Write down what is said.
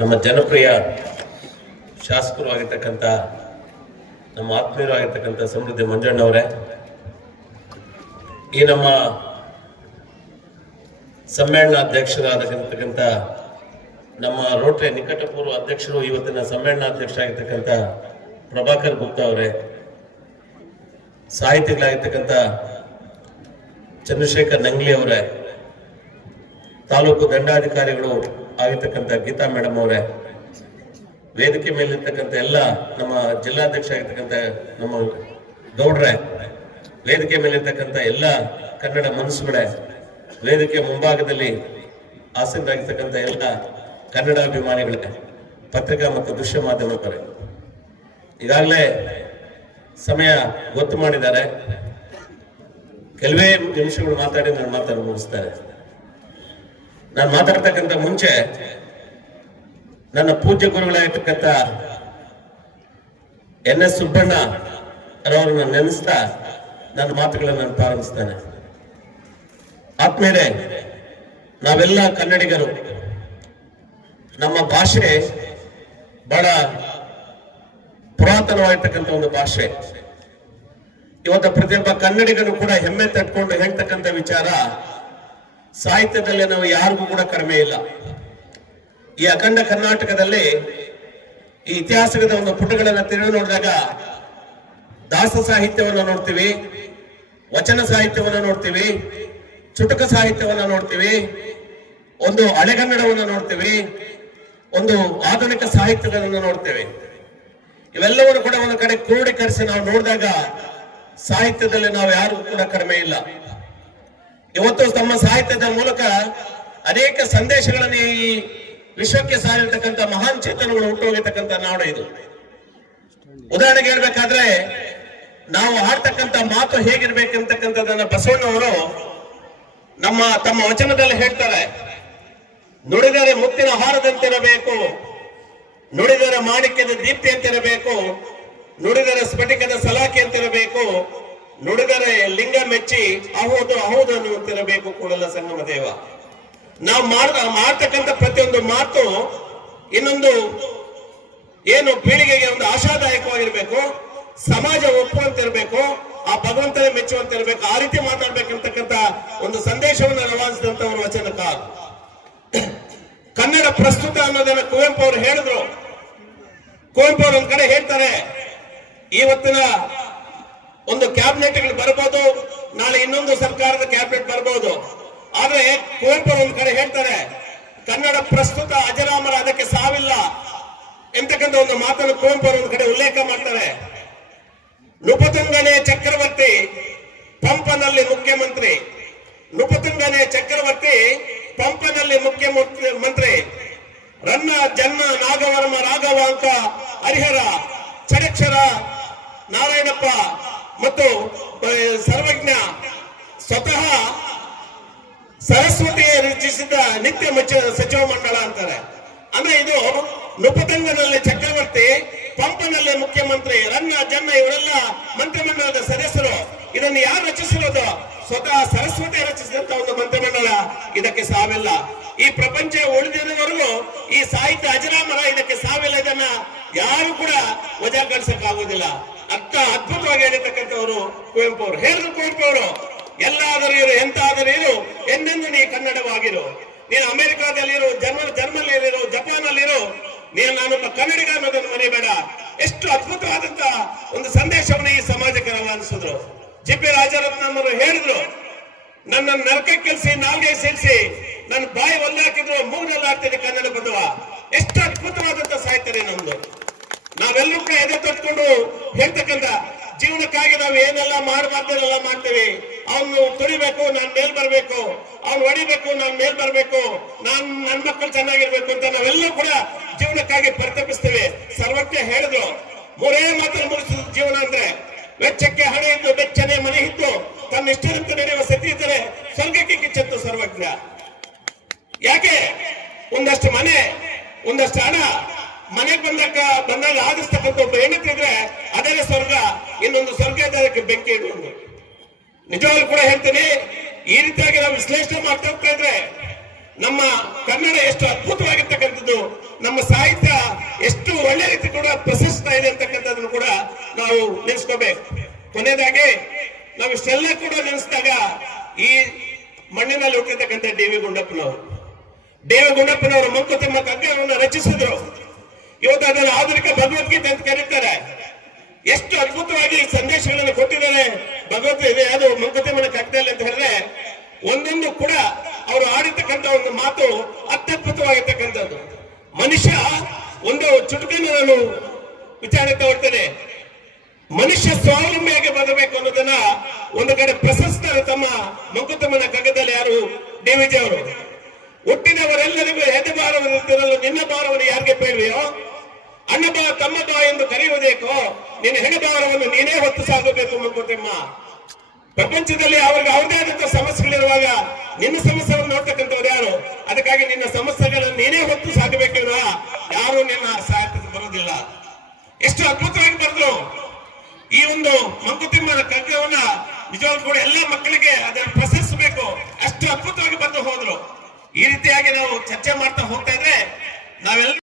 ನಮ್ಮ ಜನಪ್ರಿಯ ಶಾಸಕರು ಆಗಿರ್ತಕ್ಕಂಥ, ನಮ್ಮ ಆತ್ಮೀಯರು ಆಗಿರ್ತಕ್ಕಂಥ ಸಮೃದ್ಧಿ ಮಂಜಣ್ಣವರೇ ಈ ನಮ್ಮ ಸಮ್ಮೇಳನ ಅಧ್ಯಕ್ಷರಾಗಿರ್ತಕ್ಕಂಥ, ನಮ್ಮ ರೋಟ್ರಿ ನಿಕಟಪೂರ್ವ ಅಧ್ಯಕ್ಷರು ಇವತ್ತಿನ ಸಮ್ಮೇಳನಾಧ್ಯಕ್ಷ ಆಗಿರ್ತಕ್ಕಂಥ ಪ್ರಭಾಕರ್ ಗುಪ್ತಾ ಅವರೇ, ಸಾಹಿತಿಗಳಾಗಿರ್ತಕ್ಕಂಥ ಚಂದ್ರಶೇಖರ್ ನಂಗ್ಲಿ ಅವರೇ, ತಾಲೂಕು ದಂಡಾಧಿಕಾರಿಗಳು ಆಗಿರ್ತಕ್ಕಂಥ ಗೀತಾ ಮೇಡಮ್ ಅವರೇ, ವೇದಿಕೆ ಮೇಲಿರ್ತಕ್ಕಂಥ ಎಲ್ಲ ನಮ್ಮ ಜಿಲ್ಲಾಧ್ಯಕ್ಷ ಆಗಿರ್ತಕ್ಕಂಥ ನಮ್ಮ ಗೌಡ್ರೆ, ವೇದಿಕೆ ಮೇಲಿರ್ತಕ್ಕಂಥ ಎಲ್ಲ ಕನ್ನಡ ಮನಸ್ಸುಗಳೇ, ವೇದಿಕೆ ಮುಂಭಾಗದಲ್ಲಿ ಆಸೀನರಾಗಿರ್ತಕ್ಕಂಥ ಎಲ್ಲ ಕನ್ನಡ ಅಭಿಮಾನಿಗಳೇ, ಪತ್ರಿಕಾ ಮತ್ತು ದೃಶ್ಯ ಮಾಧ್ಯಮದವರೇ. ಈಗಾಗಲೇ ಸಮಯ ಗೊತ್ತು ಮಾಡಿದ್ದಾರೆ. ಕೆಲವೇ ನಿಮಿಷಗಳು ಮಾತಾಡಿ ನಾನು ಮಾತಾಡಿ ಮುಗಿಸ್ತಾರೆ ನಾನು ಮಾತಾಡ್ತಕ್ಕಂಥ ಮುಂಚೆ ನನ್ನ ಪೂಜ್ಯ ಗುರುಗಳಾಗಿರ್ತಕ್ಕಂಥ ಎನ್ ಎಸ್ ಸುಬ್ಬಣ್ಣ ಅವರನ್ನ ನೆನೆಸ್ತಾ ನನ್ನ ಮಾತುಗಳನ್ನು ನಾನು ಪ್ರಾರಂಭಿಸ್ತೇನೆ. ಆತ್ಮೇಲೆ ನಾವೆಲ್ಲ ಕನ್ನಡಿಗರು. ನಮ್ಮ ಭಾಷೆ ಬಹಳ ಪುರಾತನವಾಗಿರ್ತಕ್ಕಂಥ ಒಂದು ಭಾಷೆ. ಇವತ್ತು ಪ್ರತಿಯೊಬ್ಬ ಕನ್ನಡಿಗನು ಕೂಡ ಹೆಮ್ಮೆ ತಟ್ಕೊಂಡು ಹೇಳ್ತಕ್ಕಂಥ ವಿಚಾರ ಸಾಹಿತ್ಯದಲ್ಲಿ ನಾವು ಯಾರಿಗೂ ಕೂಡ ಕಡಿಮೆ ಇಲ್ಲ. ಈ ಅಖಂಡ ಕರ್ನಾಟಕದಲ್ಲಿ ಈ ಇತಿಹಾಸದ ಒಂದು ಪುಟಗಳನ್ನು ತಿರುಗಿ ನೋಡಿದಾಗ ದಾಸ ಸಾಹಿತ್ಯವನ್ನು ನೋಡ್ತೀವಿ, ವಚನ ಸಾಹಿತ್ಯವನ್ನು ನೋಡ್ತೀವಿ, ಚುಟುಕ ಸಾಹಿತ್ಯವನ್ನು ನೋಡ್ತೀವಿ, ಒಂದು ಹಳೆಗನ್ನಡವನ್ನು ನೋಡ್ತೀವಿ, ಒಂದು ಆಧುನಿಕ ಸಾಹಿತ್ಯಗಳನ್ನು ನೋಡ್ತೇವೆ. ಇವೆಲ್ಲವನ್ನು ಕೂಡ ಒಂದು ಕಡೆ ಕ್ರೋಢೀಕರಿಸಿ ನಾವು ನೋಡಿದಾಗ ಸಾಹಿತ್ಯದಲ್ಲಿ ನಾವು ಯಾರಿಗೂ ಕೂಡ ಕಡಿಮೆ ಇಲ್ಲ. ಇವತ್ತು ತಮ್ಮ ಸಾಹಿತ್ಯದ ಮೂಲಕ ಅನೇಕ ಸಂದೇಶಗಳನ್ನು ಈ ವಿಶ್ವಕ್ಕೆ ಸಾರಿರ್ತಕ್ಕಂಥ ಮಹಾನ್ ಚೇತನಗಳು ಹುಟ್ಟುಹೋಗಿರ್ತಕ್ಕಂಥ ನಾಡು ಇದು. ಉದಾಹರಣೆಗೆ ಹೇಳ್ಬೇಕಾದ್ರೆ, ನಾವು ಆಡ್ತಕ್ಕಂಥ ಮಾತು ಹೇಗಿರ್ಬೇಕಂತಕ್ಕಂಥದ್ದನ್ನ ಬಸವಣ್ಣವರು ನಮ್ಮ, ತಮ್ಮ ವಚನದಲ್ಲಿ ಹೇಳ್ತಾರೆ. ನುಡಿದರೆ ಮುತ್ತಿನ ಹಾರದಂತಿರಬೇಕು, ನುಡಿದರೆ ಮಾಣಿಕ್ಯದ ದೀಪ್ತಿ ಅಂತಿರಬೇಕು ನುಡಿದರೆ ಸ್ಫಟಿಕದ ಸಲಾಖೆ ಅಂತಿರಬೇಕು ನುಡಿದರೆ ಲಿಂಗ ಮೆಚ್ಚಿ, ಅಹೋದು ಅಹೋದು ಅನ್ನುವಂತಿರಬೇಕು ಕೂಡಲ ಸಂಗಮ ದೇವ. ನಾವು ಮಾಡ ಮಾಡ್ತಕ್ಕಂಥ ಪ್ರತಿಯೊಂದು ಮಾತು ಇನ್ನೊಂದು ಏನು ಪೀಳಿಗೆಗೆ ಒಂದು ಆಶಾದಾಯಕವಾಗಿರ್ಬೇಕು, ಸಮಾಜ ಒಪ್ಪುವಂತಿರ್ಬೇಕು, ಆ ಭಗವಂತನೇ ಮೆಚ್ಚುವಂತಿರ್ಬೇಕು, ಆ ರೀತಿ ಮಾತಾಡ್ಬೇಕಂತಕ್ಕಂಥ ಒಂದು ಸಂದೇಶವನ್ನು ರವಾನಿಸಿದಂತವರು ವಚನಕಾರ ಕನ್ನಡ ಪ್ರಸ್ತುತ ಅನ್ನೋದನ್ನ ಕುವೆಂಪು ಅವರು ಹೇಳಿದ್ರು. ಕುವೆಂಪು ಅವರು ಒಂದ್ ಕಡೆ ಹೇಳ್ತಾರೆ ಇವತ್ತಿನ ಒಂದು ಕ್ಯಾಬಿನೆಟ್ಗಳು ಬರ್ಬೋದು, ನಾಳೆ ಇನ್ನೊಂದು ಸರ್ಕಾರದ ಕ್ಯಾಬಿನೆಟ್ ಬರ್ಬೋದು. ಆದ್ರೆ ಕುವೆಂಪು ಒಂದು ಕಡೆ ಹೇಳ್ತಾರೆ, ಕನ್ನಡ ಪ್ರಸ್ತುತ ಅಜರಾಮರ ಅದಕ್ಕೆ ಸಾವಿಲ್ಲ ಎಂತಕ್ಕಂಥ ಒಂದು ಮಾತನ್ನು ಕುವೆಂಪು ಒಂದು ಕಡೆ ಉಲ್ಲೇಖ ಮಾಡ್ತಾರೆ. ನೃಪತುಂಗನೇ ಚಕ್ರವರ್ತಿ, ಪಂಪನಲ್ಲಿ ಮುಖ್ಯಮಂತ್ರಿ. ನೃಪತುಂಗನೇ ಚಕ್ರವರ್ತಿ, ಪಂಪನಲ್ಲಿ ಮುಖ್ಯಮಂತ್ರಿ ಮಂತ್ರಿ. ರನ್ನ, ಜನ್ನ, ನಾಗವರ್ಮ ರಾಘವ ಅಂಕ ಹರಿಹರ, ಚಡಕ್ಷರ, ನಾರಾಯಣಪ್ಪ ಮತ್ತು ಸರ್ವಜ್ಞ ಸ್ವತಃ ಸರಸ್ವತಿ ರಚಿಸಿದ ನಿತ್ಯ ಸಚಿವ ಮಂಡಳ ಅಂತಾರೆ. ಅಂದ್ರೆ ಇದು ನೃಪತಂಗನಲ್ಲಿ ಚಕ್ರವರ್ತಿ, ಪಂಪನಲ್ಲಿ ಮುಖ್ಯಮಂತ್ರಿ, ರನ್ನ, ಜನ್ನ ಇವರೆಲ್ಲ ಮಂತ್ರಿಮಂಡಲದ ಸದಸ್ಯರು. ಇದನ್ನು ಯಾರು ರಚಿಸಿರೋದು? ಸ್ವತಃ ಸರಸ್ವತಿ ರಚಿಸಿದಂತ ಒಂದು ಮಂತ್ರಿಮಂಡಲ. ಇದಕ್ಕೆ ಸಾವಿಲ್ಲ. ಈ ಪ್ರಪಂಚ ಉಳಿದಿರುವವರೆಗೂ ಈ ಸಾಹಿತ್ಯ ಅಜರಾಮರ ಇದಕ್ಕೆ ಸಾವಿಲ್ಲ. ಇದನ್ನ ಯಾರು ಕೂಡ ವಜಾಗೊಳಿಸಕ್ಕಾಗುವುದಿಲ್ಲ ಅರ್ಥ ಅದ್ಭುತವಾಗಿ ಹೇಳಿರ್ತಕ್ಕಂಥವರು ಕುವೆಂಪು ಅವರು. ಹೇಳಿದ್ರು ಕುವೆಂಪು ಅವರು, ಎಲ್ಲಾದರೂ ಇರು, ಎಂತಾದರೂ ಇರು ಎಂದೆಂದು ನೀ ಕನ್ನಡವಾಗಿರು. ನೀನು ಅಮೆರಿಕಾದಲ್ಲಿರು, ಜರ್ಮನ್, ಜರ್ಮನಿಯಲ್ಲಿರು, ಜಪಾನಲ್ಲಿರು. ನೀನು ನಾನೊಬ್ಬ ಕನ್ನಡಿಗ ಅನ್ನೋದನ್ನು ಮರಿಬೇಡ. ಎಷ್ಟು ಅದ್ಭುತವಾದಂತ ಒಂದು ಸಂದೇಶವನ್ನು ಈ ಸಮಾಜಕ್ಕೆ ರವಾನಿಸಿದ್ರು. ಜಿ ಪಿ ರಾಜರತ್ನಮ್ಮರು ಹೇಳಿದ್ರು, ನನ್ನ ನರಕ ಕೆಲ್ಸಿ ನಾಲ್ಗೆ ಸೇರಿಸಿ, ನನ್ನ ಬಾಯಿ ಒಲ್ಲಾಕಿದ್ರು ಮೂಗನಲ್ಲಿ ಹಾಕ್ತಿದ್ದೆ ಕನ್ನಡ ಬದುವ. ಎಷ್ಟು ಅದ್ಭುತವಾದಂತ ಸಾಹಿತ್ಯ ನಮ್ದು. ನಾವೆಲ್ಲರೂ ಕೂಡ ಎದೆ ತಟ್ಕೊಂಡು ಹೇಳ್ತಕ್ಕಂಥ ಜೀವನಕ್ಕಾಗಿ ನಾವು ಏನೆಲ್ಲ ಮಾಡಬಾರ್ದೆಲ್ಲ ಮಾಡ್ತೇವೆ. ಅವನು ತುಳಿಬೇಕು, ನಾನ್ ಮೇಲ್ ಬರ್ಬೇಕು. ಅವ್ನು ಹೊಡಿಬೇಕು, ನಾನ್ ಮೇಲ್ ಬರ್ಬೇಕು. ನಾನ್ ನನ್ ಮಕ್ಕಳು ಚೆನ್ನಾಗಿರ್ಬೇಕು ಅಂತ ನಾವೆಲ್ಲ ಕೂಡ ಜೀವನಕ್ಕಾಗಿ ಪರಿತಪಿಸ್ತೇವೆ. ಸರ್ವಕ್ಕೆ ಹೇಳಿದ್ರು. ಮೂರೇ ಮಾತ್ರ ಮುಗಿಸಿದ ಜೀವನ ಅಂದ್ರೆ, ವೆಚ್ಚಕ್ಕೆ ಹಣ ಇದ್ದು, ಬೆಚ್ಚನೆ ಮನೆ ಇತ್ತು ತನ್ನ ಇಷ್ಟದಂತೆ ನಡೆಯುವ ಸತಿ ಇದ್ದರೆ ಸ್ವರ್ಗಕ್ಕೆ ಕಿಚ್ಚತ್ತು ಸರ್ವಜ್ಞ. ಯಾಕೆ? ಒಂದಷ್ಟು ಮನೆ, ಒಂದಷ್ಟು ಹಣ ಮನೆಗೆ ಬಂದಾಗ ಬಂದಾಗ ಆದಿಸ್ತಕ್ಕಂಥ ಒಬ್ಬ ಹೆಣ್ಣತ್ತಿದ್ರೆ ಅದೇ ಸ್ವರ್ಗ, ಇನ್ನೊಂದು ಸ್ವರ್ಗ ಅದಕ್ಕೆ ಬೆಂಕಿ ಇಡುವುದು. ನಿಜವಾಗ್ಲೂ ಕೂಡ ಹೇಳ್ತೇನೆ, ಈ ರೀತಿಯಾಗಿ ನಾವು ವಿಶ್ಲೇಷಣೆ ಮಾಡ್ತಾ ಹೋಗ್ತಾ ಇದ್ರೆ ನಮ್ಮ ಕನ್ನಡ ಎಷ್ಟು ಅದ್ಭುತವಾಗಿರ್ತಕ್ಕಂಥದ್ದು, ನಮ್ಮ ಸಾಹಿತ್ಯ ಎಷ್ಟು ಒಳ್ಳೆ ರೀತಿ ಕೂಡ ಪ್ರಶಸ್ತ ಇದೆ ಅಂತಕ್ಕಂಥದ್ದನ್ನು ಕೂಡ ನಾವು ನೆನೆಸ್ಕೋಬೇಕು. ಕೊನೆಯದಾಗಿ, ನಾವು ಇಷ್ಟೆಲ್ಲ ಕೂಡ ನೆನೆಸಿದಾಗ ಈ ಮಣ್ಣಿನಲ್ಲಿ ಹುಟ್ಟಿರ್ತಕ್ಕಂಥ ಡಿ ವಿ ಗುಂಡಪ್ಪನವರು ಡಿ ವಿ ಗುಂಡಪ್ಪನವರು ಮಂಕುತಿಮ್ಮ ಕಗ್ಗವನ್ನು ರಚಿಸಿದ್ರು. ಇವತ್ತು ಅದನ್ನು ಆಧುನಿಕ ಭಗವದ್ಗೀತೆ ಅಂತ ಕರೀತಾರೆ. ಎಷ್ಟು ಅದ್ಭುತವಾಗಿ ಸಂದೇಶಗಳನ್ನು ಕೊಟ್ಟಿದ್ದಾರೆ. ಭಗವದ್ಗೀತೆ ಅದು ಮಂಕುತಿಮ್ಮನ ಇಲ್ಲ ಅಂತ ಹೇಳಿದ್ರೆ, ಒಂದೊಂದು ಕೂಡ ಅವರು ಆಡಿರ್ತಕ್ಕಂಥ ಒಂದು ಮಾತು ಅತ್ಯದ್ಭುತವಾಗಿರ್ತಕ್ಕಂಥದ್ದು. ಮನುಷ್ಯ ಒಂದು ಚುಟುಕನ್ನು ನಾನು ವಿಚಾರ ಹೊರ್ತೇನೆ ಮನುಷ್ಯ ಸ್ವಾವಲಂಬಿಯಾಗಿ ಬರಬೇಕು ಅನ್ನೋದನ್ನ ಒಂದು ಕಡೆ ಪ್ರಶಸ್ತ ತಮ್ಮ ಮಂಕುತಮ್ಮನ ಕಗ್ಗದಲ್ಲಿ ಯಾರು? ಡಿವಿಜಿ ಅವರು. ಹುಟ್ಟಿದವರೆಲ್ಲರಿಗೂ ಎದೆ ಭಾರವನ್ನು ನಿನ್ನ ಭಾರವನ್ನು ಯಾರಿಗೆ ಬೇಡವೆಯೋ ಅಣ್ಣ ಬಾ ತಮ್ಮ ಬಾ ಎಂದು ಕರೆಯುವುದೇಕೋ, ನಿನ್ನ ಹೆಣಭಾರವನ್ನು ನೀನೇ ಹೊತ್ತು ಸಾಗಬೇಕು ಮಂಕುತಿಮ್ಮ ಪ್ರಪಂಚದಲ್ಲಿ ಅವ್ರಿಗೆ ಅವ್ರದೇ ಆದಂತಹ ಸಮಸ್ಯೆಗಳಿರುವಾಗ ನಿನ್ನ ಸಮಸ್ಯೆಯನ್ನು ನೋಡ್ತಕ್ಕಂಥವ್ರು ಯಾರು? ಅದಕ್ಕಾಗಿ ನಿನ್ನ ಸಮಸ್ಯೆಗಳನ್ನು ನೀನೇ ಹೊತ್ತು ಸಾಗಬೇಕಿರುವ ಯಾರು ನಿನ್ನ ಸಹಾಯಕ್ಕೆ ಬರೋದಿಲ್ಲ ಎಷ್ಟು ಅದ್ಭುತವಾಗಿ ಬರೆದ್ರು. ಈ ಒಂದು ಮಂಕುತಿಮ್ಮನ ಕಗ್ಗವನ್ನ ನಿಜವಾಗ್ಲೂ ಕೂಡ ಎಲ್ಲ ಮಕ್ಕಳಿಗೆ ಅದನ್ನು ಪ್ರಶಂಸಿಸಬೇಕು ಅಷ್ಟು ಅದ್ಭುತವಾಗಿ ಬರೆದು ಹೋದ್ರು. ಈ ರೀತಿಯಾಗಿ ನಾವು ಚರ್ಚೆ ಮಾಡ್ತಾ ಹೋಗ್ತಾ ಇದ್ರೆ ನಾವೆಲ್ಲ